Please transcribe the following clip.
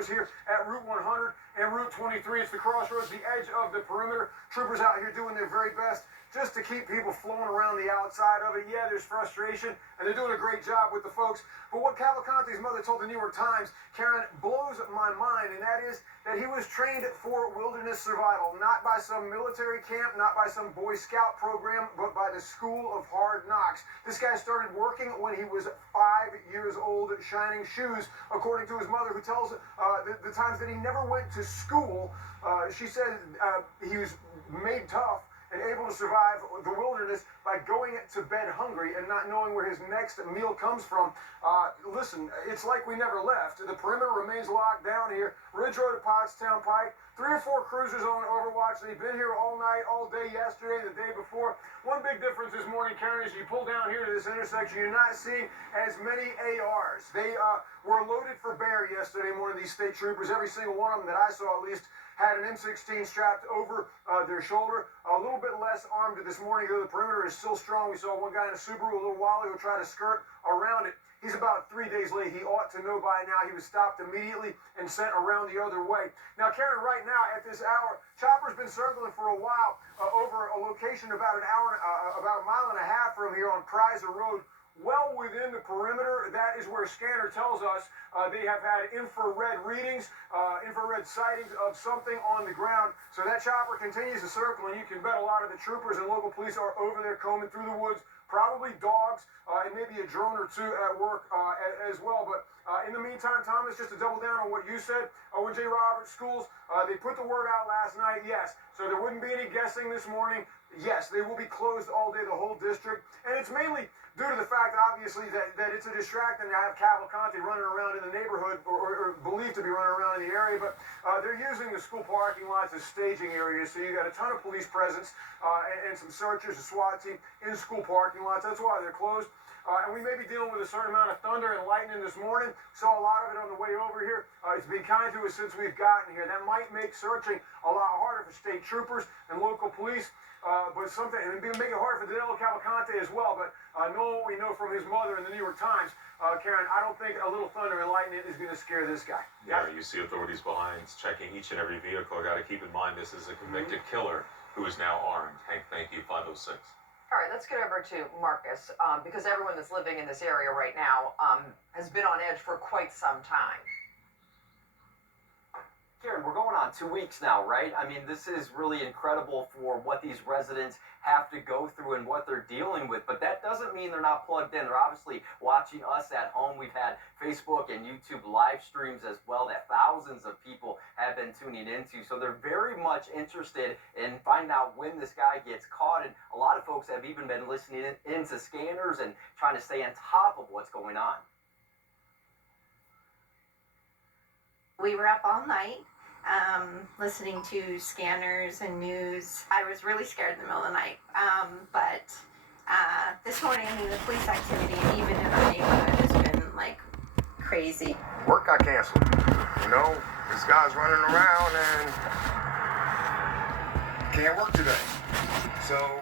troopers here at Route 100 and Route 23. It's the crossroads, the edge of the perimeter. Troopers out here doing their very best just to keep people flowing around the outside of it. Yeah, there's frustration, and they're doing a great job with the folks. But what Cavalcante's mother told the New York Times, Karen, blows my mind, and that is that he was trained for wilderness survival, not by some military camp, not by some Boy Scout program, but by the School of Hard Knocks. This guy started working when he was 5 years old, shining shoes, according to his mother, who tells the Times that he never went to school. She said he was made tough and able to survive the wilderness by going to bed hungry and not knowing where his next meal comes from. Listen, it's like we never left. The perimeter remains locked down here. Ridge Road to Pottstown Pike. 3 or 4 cruisers on Overwatch. They've been here all night, all day yesterday, the day before. One big difference this morning, Karen, is you pull down here to this intersection, you're not seeing as many ARs. They were loaded for bear yesterday morning, these state troopers. Every single one of them that I saw at least had an M16 strapped over their shoulder. A little bit less armed this morning, though the perimeter is still strong. We saw one guy in a Subaru a little while ago try to skirt around it. He's about 3 days late. He ought to know by now. He was stopped immediately and sent around the other way. Now, Karen, right now at this hour, Chopper's been circling for a while over a location about about a mile and a half from here on Kreiser Road, well within the perimeter. That is where Scanner tells us they have had infrared readings, infrared sightings of something on the ground. So that chopper continues to circle, and you can bet a lot of the troopers and local police are over there combing through the woods. Probably dogs, and maybe a drone or two at work as well. But in the meantime, Thomas, just to double down on what you said, Owen J. Roberts schools, they put the word out last night, yes. So there wouldn't be any guessing this morning. Yes, they will be closed all day, the whole district. And it's mainly due to the fact, obviously, that it's a distracting to have Cavalcante running around in the neighborhood or believed to be running around in the area. But they're using the school parking lots as staging areas. So you got a ton of police presence and some searchers, a SWAT team in school parking lots. That's why they're closed. And we may be dealing with a certain amount of thunder and lightning this morning. Saw a lot of it on the way over here. It's been kind to us since we've gotten here. That might make searching a lot harder for state troopers and local police. But something, and it'd make it hard for Danilo Cavalcante as well. But knowing what we know from his mother in the New York Times, Karen, I don't think a little thunder and lightning is going to scare this guy. Yeah, you see authorities behind checking each and every vehicle. Got to keep in mind this is a convicted killer who is now armed. Hank, thank you. 506. All right, let's get over to Marcus, because everyone that's living in this area right now has been on edge for quite some time. Karen, we're going on 2 weeks now, right? I mean, this is really incredible for what these residents have to go through and what they're dealing with. But that doesn't mean they're not plugged in. They're obviously watching us at home. We've had Facebook and YouTube live streams as well that thousands of people have been tuning into. So they're very much interested in finding out when this guy gets caught. And a lot of folks have even been listening into Scanners and trying to stay on top of what's going on. We were up all night listening to Scanners and news. I was really scared in the middle of the night. But this morning, the police activity, even in our neighborhood, has been like crazy. Work got canceled. You know, this guy's running around and can't work today. So